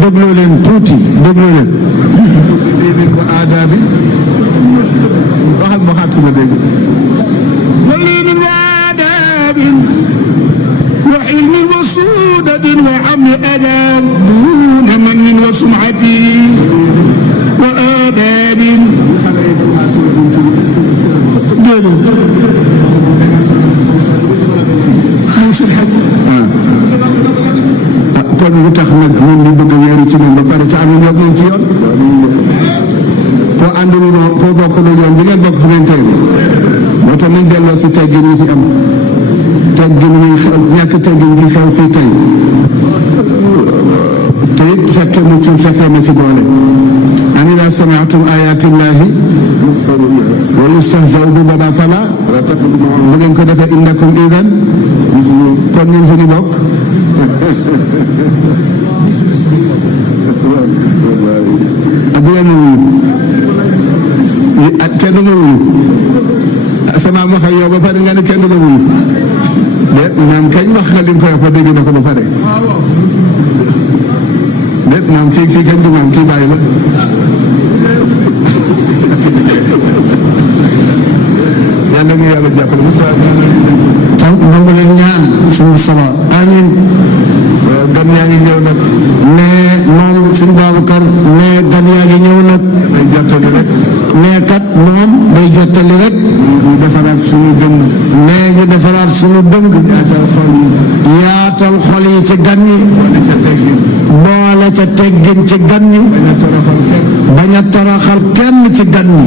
dégloo leen tuuti dégloo leen wa aadaabi waxal ma xaat ko ma dégg walin wa aadaabin wa ilmin wa suudatin wa amni adab duna manin wa sumati wa aadaabin kon lu tax nag moom ñu bëgg a wéeru ci moom ba pare te àndul ak moom ci yoon koo àndul koo bokk lu yoon bi ngeen bokk fu ngeen tey moo tax nañ delloo si teggin yi fi am teggin yi xew ñàkk teggin gi xew fii tey te it fekke muccul fekkee na ci doole an ida samiatum ayatillahi wa yustahzaw bi baba fala bu ngeen ko defee innakum idan kon ñun fu ñu bokk bu leen wuyu kenn nga wuyu sama wax ak yow ba pare nga ne kenn nga wuyu de naam kañ wax nga li nga koy wax dégg na ko ba pare de naam kii kañ du naam kii bàyyi la yàlla ñu yàlla jàppale tam nangu leen ñaan suñu sama amin gan yaa ngi ñëw nag mais moom suñu Babacar mais gan yaa ngi ñëw nag day jottali rek mais kat moom day jottali rek ñu defaraat suñu dëng mais ñu defaraat suñu dëng yaatal xol yi ci gan yi boole ca teggin ci gan yi bañ a toroxal kenn ci gan yi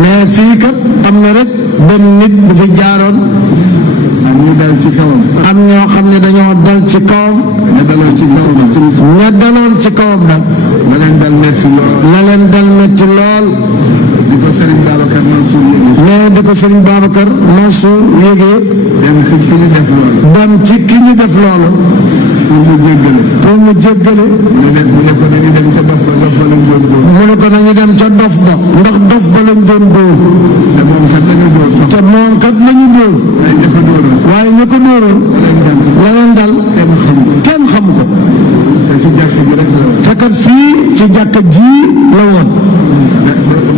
mais fii kat am na rek benn nit bu fi jaaroon ñu dal ci kawam. am ñoo xam ne dañoo dal ci kawam. ña daloon ci kawam. ña daloon ci kawam nag. la leen dal metti lool. la leen dal metti lool. di ko Serigne Babacar Mansour yëgee. mais di ko Serigne Babacar Mansour yëgee. dem ci ki ñu def loolu. dem ci ki ñu def loolu. pour mu jéggale. mu ne ko nañu dem ca dof ba lañ doon dóor. mu ne ko nañu dem ca dof ba. ndax dof ba lañ doon dóor. te moom kat lañu dóor. te moom kat lañu dóor. waaye ña ko dóoroon. la leen dal. kenn xamu ko. te ci jàkka ji rek la woon. te kat fii ci jàkka ji la woon.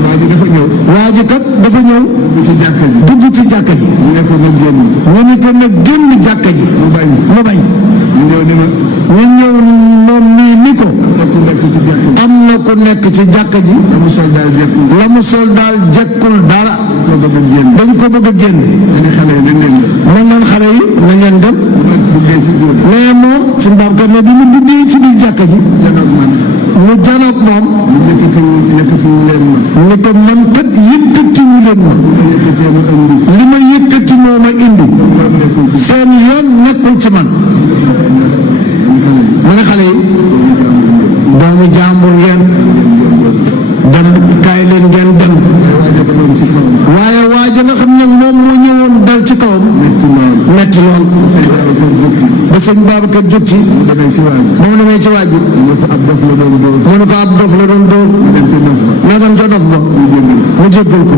waa ji dafa ñëw. waa ji kat dafa ñëw. dugg ci jàkka ji. dugg ci jàkka ji. ñu ne ko na génn. ñu ne ko na génn jàkka ji. mu bañ. ñu ñëw ni ma. ñu ñëw moom nii ni ko. am na ku nekk ci jàkka ji. am na ku nekk ci jàkka ji. la mu sol daal jekkul dara. dañ ko bëgg a génn. dañ ko bëgg a génn. man leen xale yi na ngeen dem. mais moom suñu Babacar ne bi mu duggee ci biir jàkka ji. mu janoog moom. yëkkatiwu leen ma. ni ko man kat yëkkatiwu leen ma. li ma yëkkati moo ma indi. seen yoon nekkul ci man. ma ne xale yi. doomu jàmbur ngeen. dem kaay leen ngeen dem. waaye waa ji nga xam ne moom moo ñëwoon dal ci kawam. metti lool. ba sëñ Babacar jóg ci. moom damay ci waaj. mu ne ko ab dof la doon dóor. na dem ca dof ba. mu jéggal ko.